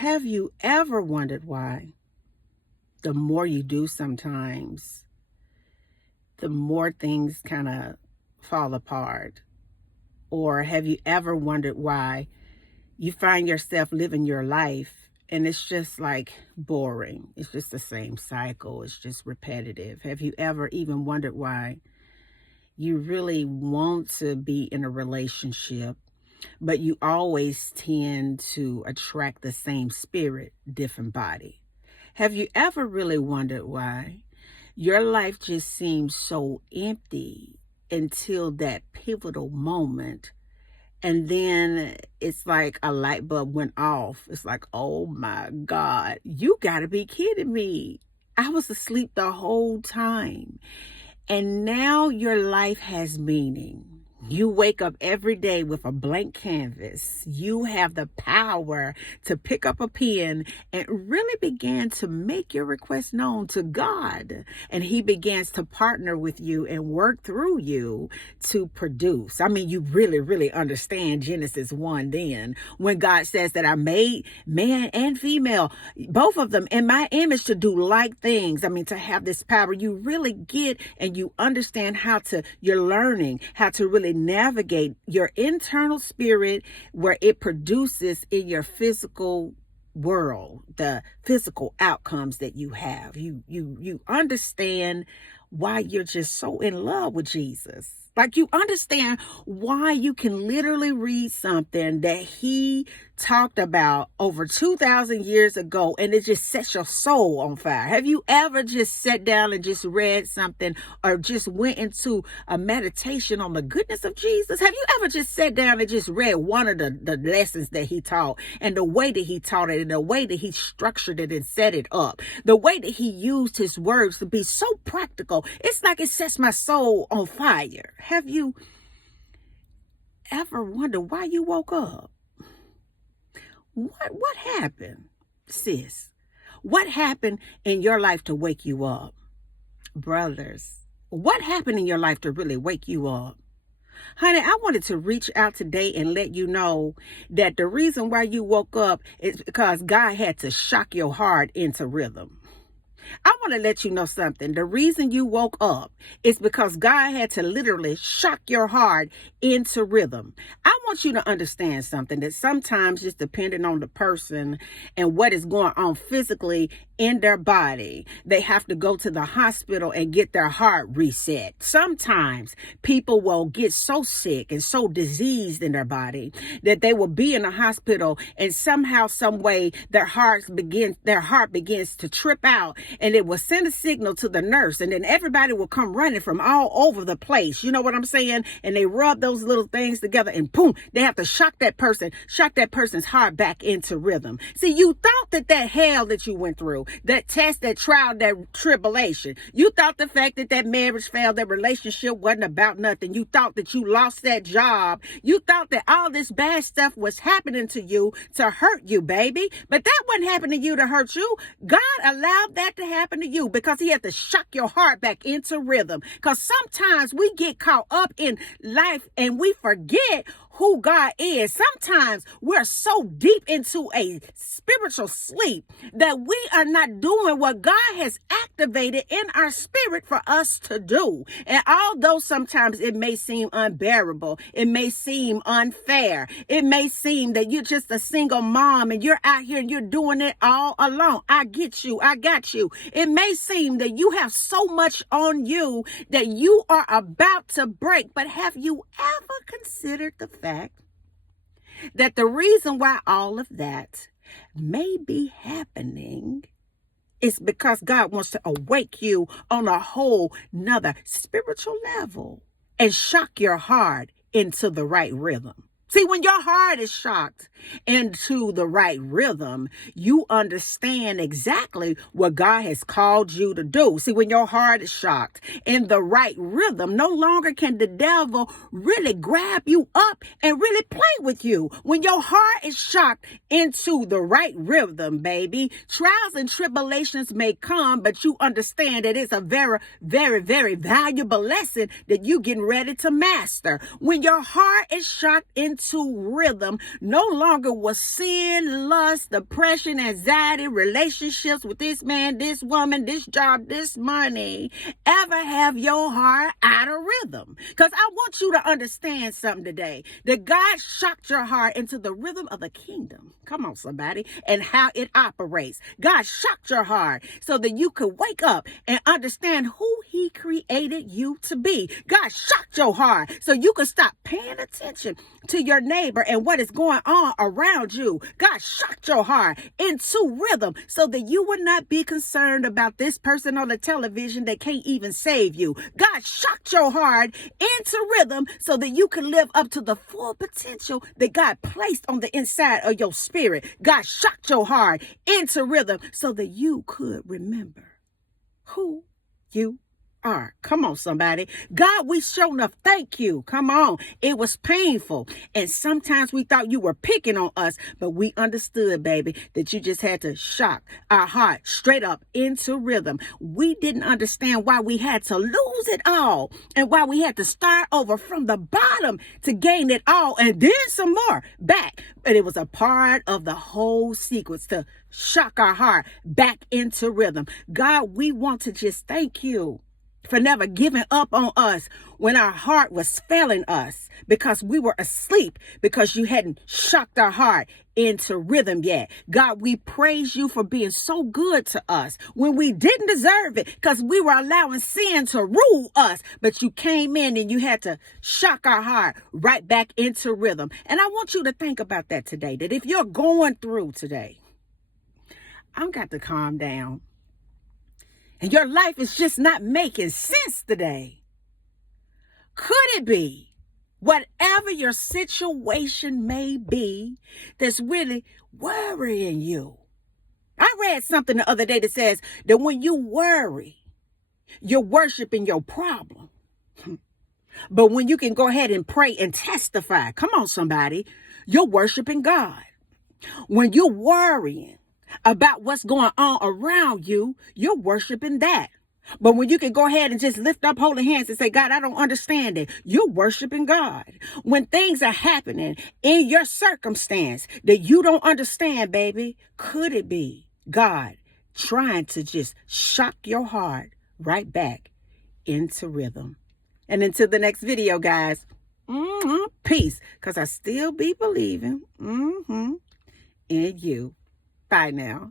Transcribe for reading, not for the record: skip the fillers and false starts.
Have you ever wondered why the more you do sometimes, the more things kind of fall apart? Or have you ever wondered why you find yourself living your life and it's just like boring? It's just the same cycle. It's just repetitive. Have you ever even wondered why you really want to be in a relationship, but you always tend to attract the same spirit, different body? Have you ever really wondered why your life just seems so empty until that pivotal moment? And then it's like a light bulb went off. It's like, oh my God, you got to be kidding me. I was asleep the whole time. And now your life has meaning. You wake up every day with a blank canvas. You have the power to pick up a pen and really begin to make your request known to God. And He begins to partner with you and work through you to produce. I mean, you really, really understand Genesis 1 then, when God says that I made man and female, both of them in my image, to do like things. I mean, to have this power. You really get and you understand you're learning how to really navigate your internal spirit where it produces in your physical world, the physical outcomes that you have. You understand why you're just so in love with Jesus. Like, you understand why you can literally read something that He talked about over 2,000 years ago and it just sets your soul on fire. Have you ever just sat down and just read something or just went into a meditation on the goodness of Jesus? Have you ever just sat down and just read one of the lessons that He taught, and the way that He taught it and the way that He structured it and set it up, the way that He used His words to be so practical? It's like it sets my soul on fire. Have you ever wondered why you woke up? What happened, sis? What happened in your life to wake you up? Brothers, what happened in your life to really wake you up? Honey, I wanted to reach out today and let you know that the reason why you woke up is because God had to shock your heart into rhythm. I want to let you know something. The reason you woke up is because God had to literally shock your heart into rhythm. I want you to understand something, that sometimes, just depending on the person and what is going on physically in their body, they have to go to the hospital and get their heart reset. Sometimes people will get so sick and so diseased in their body that they will be in a hospital, and somehow, some way, their heart begins to trip out, and it will send a signal to the nurse, and then everybody will come running from all over the place. You know what I'm saying? And they rub those little things together, and boom, they have to shock that person's heart back into rhythm. See, you thought that hell that you went through, that test, that trial, that tribulation, you thought the fact that marriage failed, that relationship wasn't about nothing. You thought that you lost that job. You thought that all this bad stuff was happening to you to hurt you, baby. But that wasn't happening to you to hurt you. God allowed that to happen to you because He had to shock your heart back into rhythm. Because sometimes we get caught up in life and we forget who God is. Sometimes we're so deep into a spiritual sleep that we are not doing what God has activated in our spirit for us to do. And although sometimes it may seem unbearable, it may seem unfair, it may seem that you're just a single mom and you're out here and you're doing it all alone. I get you. I got you. It may seem that you have so much on you that you are about to break. But have you ever considered the fact that the reason why all of that may be happening is because God wants to awake you on a whole nother spiritual level and shock your heart into the right rhythm? See, when your heart is shocked into the right rhythm, you understand exactly what God has called you to do. See, when your heart is shocked in the right rhythm, no longer can the devil really grab you up and really play with you. When your heart is shocked into the right rhythm, baby, trials and tribulations may come, but you understand that it's a very, very, very valuable lesson that you're getting ready to master. When your heart is shocked into into rhythm. No longer was sin, lust, depression, anxiety, relationships with this man, this woman, this job, this money ever have your heart out of rhythm. Because I want you to understand something today, that God shocked your heart into the rhythm of the kingdom. Come on, somebody. And how it operates. God shocked your heart so that you could wake up and understand who he created you to be. God shocked your heart so you could stop paying attention to your neighbor and what is going on around you. God shocked your heart into rhythm so that you would not be concerned about this person on the television that can't even save you. God shocked your heart into rhythm so that you can live up to the full potential that God placed on the inside of your spirit. God shocked your heart into rhythm so that you could remember who you are. Come on, somebody. God, we sure enough thank you. Come on. It was painful. And sometimes we thought you were picking on us, but we understood, baby, that you just had to shock our heart straight up into rhythm. We didn't understand why we had to lose it all and why we had to start over from the bottom to gain it all and then some more back. But it was a part of the whole sequence to shock our heart back into rhythm. God, we want to just thank you for never giving up on us when our heart was failing us because we were asleep, because you hadn't shocked our heart into rhythm yet. God, we praise you for being so good to us when we didn't deserve it because we were allowing sin to rule us. But you came in and you had to shock our heart right back into rhythm. And I want you to think about that today, that if you're going through today, I've got to calm down. And your life is just not making sense today. Could it be, whatever your situation may be, that's really worrying you? I read something the other day that says that when you worry, you're worshiping your problem. But when you can go ahead and pray and testify, come on, somebody, you're worshiping God. When you're worrying about what's going on around you, you're worshiping that. But when you can go ahead and just lift up holy hands and say, God, I don't understand it, you're worshiping God. When things are happening in your circumstance that you don't understand, baby, could it be God trying to just shock your heart right back into rhythm? And until the next video, guys, peace, because I still be believing in you. Bye now.